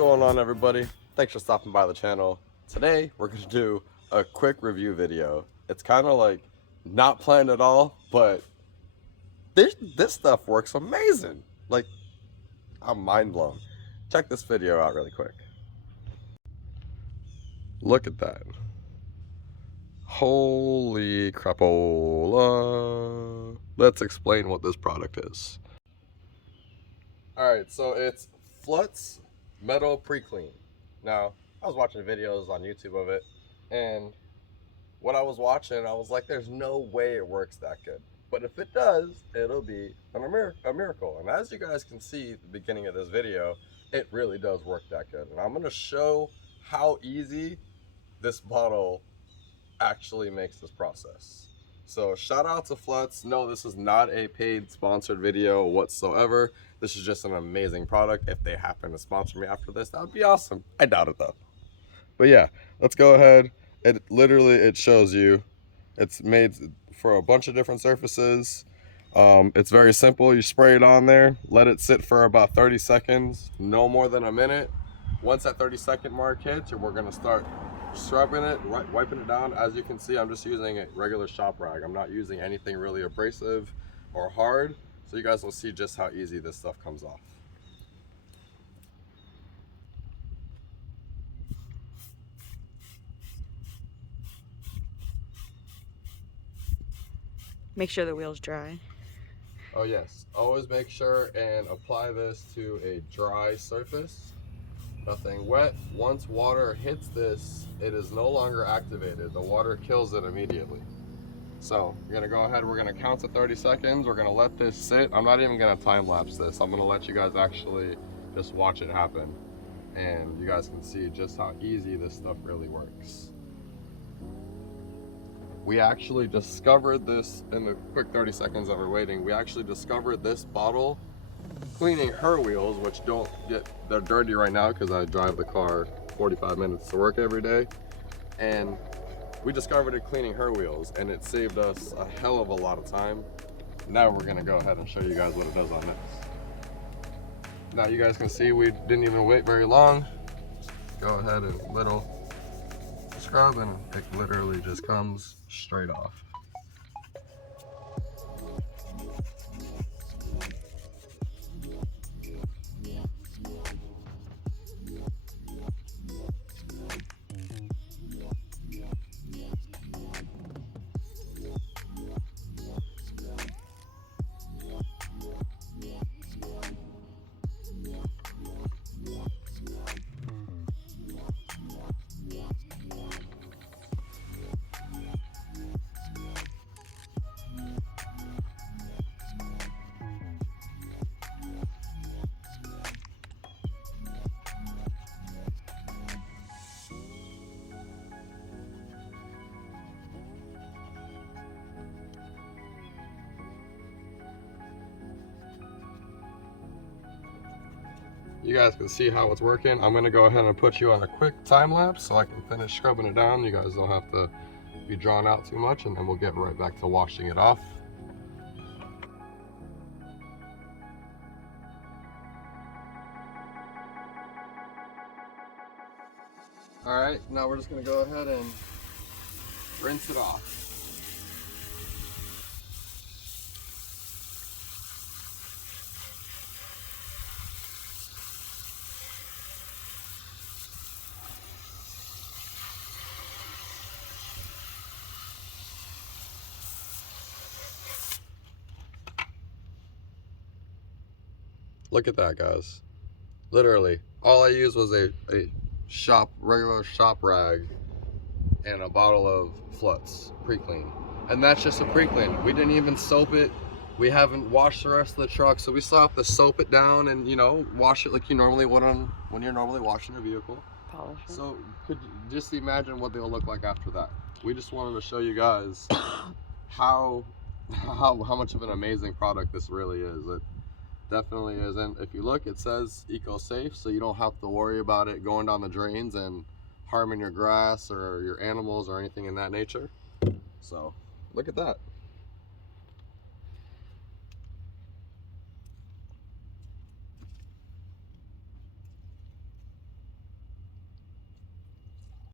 going on, everybody? Thanks for stopping by the channel. Today we're going to do a quick review video. It's kind of like not planned at all, but this stuff works amazing. Like, I'm mind blown. Check this video out really quick. Look at that. Holy crapola. Let's explain what this product is. Alright, so it's FLITZ METAL PRE CLEAN. Now, I was watching videos on YouTube of it, and what I was watching, I was like, there's no way it works that good. But if it does, it'll be a miracle. And as you guys can see at the beginning of this video, it really does work that good. And I'm going to show how easy this bottle actually makes this process. So shout out to FLITZ. No, this is not a paid sponsored video whatsoever. This is just an amazing product. If they happen to sponsor me after this, that would be awesome. I doubt it though. But yeah, let's go ahead. It shows you. It's made for a bunch of different surfaces. It's very simple. You spray it on there, let it sit for about 30 seconds, no more than a minute. Once that 30-second mark hits, we're gonna start scrubbing it, wiping it down. As you can see, I'm just using a regular shop rag. I'm not using anything really abrasive or hard, so you guys will see just how easy this stuff comes off. Make sure the wheel's dry. Oh yes, always make sure and apply this to a dry surface. Nothing wet. Once water hits this, it is no longer activated. The water kills it immediately. So you're gonna go ahead, we're gonna count to 30 seconds. We're gonna let this sit. I'm not even gonna time lapse this. I'm gonna let you guys actually just watch it happen. And you guys can see just how easy this stuff really works. We actually discovered this in the quick 30 seconds that we're waiting. We actually discovered this bottle cleaning her wheels, which they're dirty right now because I drive the car 45 minutes to work every day. And we discovered it cleaning her wheels, and it saved us a hell of a lot of time. Now we're gonna go ahead and show you guys what it does on this. Now you guys can see we didn't even wait very long. Go ahead and little scrub, and it literally just comes straight off. You guys can see how it's working. I'm gonna go ahead and put you on a quick time lapse so I can finish scrubbing it down. You guys don't have to be drawn out too much, and then we'll get right back to washing it off. All right, now we're just gonna go ahead and rinse it off. Look at that, guys. Literally, all I used was a regular shop rag and a bottle of FLITZ pre-clean. And that's just a pre-clean. We didn't even soap it. We haven't washed the rest of the truck, so we still have to soap it down and, you know, wash it like you normally would when you're normally washing a vehicle. Polish it. So could you just imagine what they'll look like after that. We just wanted to show you guys how much of an amazing product this really is. It definitely is. And if you look, it says eco-safe, so you don't have to worry about it going down the drains and harming your grass or your animals or anything in that nature. So look at that.